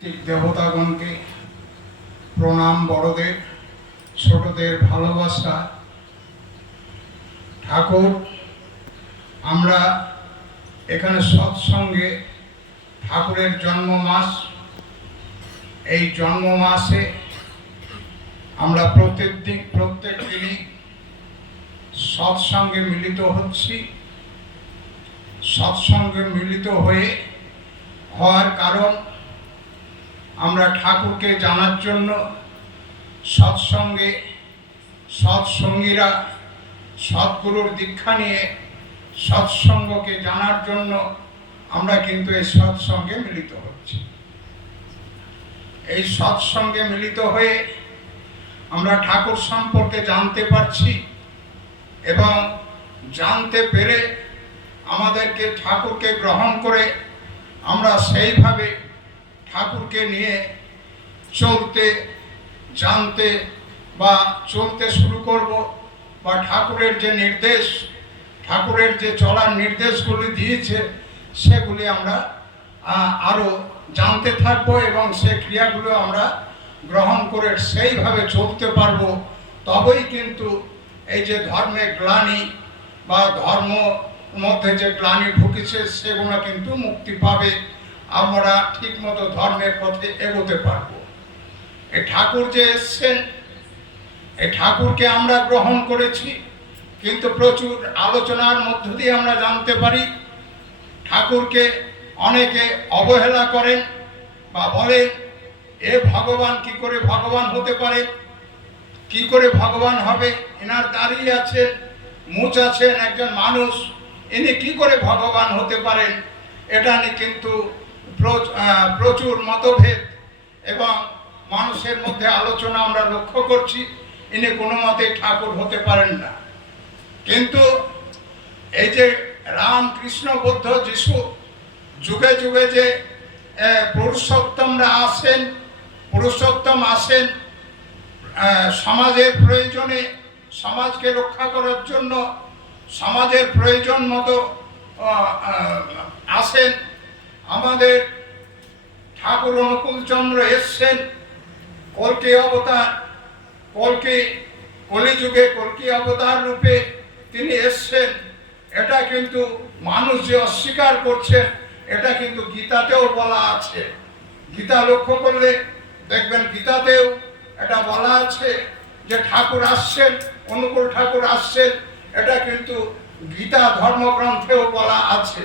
দেবতাগণকে প্রণাম, বড়দের ছোটদের ভালোবাসা। ঠাকুর, আমরা এখানে সৎসঙ্গে ঠাকুরের জন্ম মাস, এই জন্ম মাসে আমরা প্রত্যেক দিনই সৎসঙ্গে মিলিত হচ্ছি। সৎসঙ্গে মিলিত হওয়ার কারণ, আমরা ঠাকুরকে জানার জন্য সৎসঙ্গে সৎসঙ্গীরা সদ্গুরুর দীক্ষা নিয়ে সৎসঙ্গকে জানার জন্য আমরা কিন্তু এই সৎসঙ্গে মিলিত হচ্ছি। এই সৎসঙ্গে মিলিত হয়ে আমরা ঠাকুর সম্পর্কে জানতে পারছি এবং জানতে পেরে আমাদেরকে ঠাকুরকে গ্রহণ করে আমরা সেইভাবে ঠাকুরকে নিয়ে চলতে, জানতে বা চলতে শুরু করব, বা ঠাকুরের যে নির্দেশ, ঠাকুরের যে চলার নির্দেশগুলি দিয়েছে সেগুলি আমরা আরও জানতে থাকবো এবং সেই ক্রিয়াগুলো আমরা গ্রহণ করে সেইভাবে চলতে পারবো। তবেই কিন্তু এই যে ধর্মে গ্লানি বা ধর্ম মধ্যে যে গ্লানি ঢুকেছে সেগুলো কিন্তু মুক্তি পাবে, আমরা ঠিকমতো ধর্মের পথে এগোতে পারবো। এই ঠাকুর যে এসছেন, এই ঠাকুরকে আমরা গ্রহণ করেছি, কিন্তু প্রচুর আলোচনার মধ্য দিয়ে আমরা জানতে পারি ঠাকুরকে অনেকে অবহেলা করেন বা বলেন এ ভগবান, কি করে ভগবান হতে পারে, কি করে ভগবান হবে, এনার দাঁড়িয়ে আছেন, মুচ আছেন, একজন মানুষ, ইনি কি করে ভগবান হতে পারেন। এটা নিয়ে কিন্তু প্রচুর মতভেদ এবং মানুষের মধ্যে আলোচনা আমরা লক্ষ্য করছি। ইনি কোনো মতে ঠাকুর হতে পারেন না। কিন্তু এই যে রাম, কৃষ্ণ, বুদ্ধ, যিশু যুগে যুগে যে পুরুষোত্তম আসেন সমাজের প্রয়োজনে, সমাজকে রক্ষা করার জন্য, সমাজের প্রয়োজন মতো আসেন। আমাদের ঠাকুর অনুকূলচন্দ্র এসছেন কল্কি অবতার, কলিযুগে কল্কি অবতার রূপে তিনি এসছেন। এটা কিন্তু মানুষ যে অস্বীকার করছেন, এটা কিন্তু গীতাতেও বলা আছে। গীতা লক্ষ্য করলে দেখবেন গীতাতেও এটা বলা আছে যে ঠাকুর আসছেন, অনুকূল ঠাকুর আসছেন। এটা কিন্তু গীতা ধর্মগ্রন্থেও বলা আছে।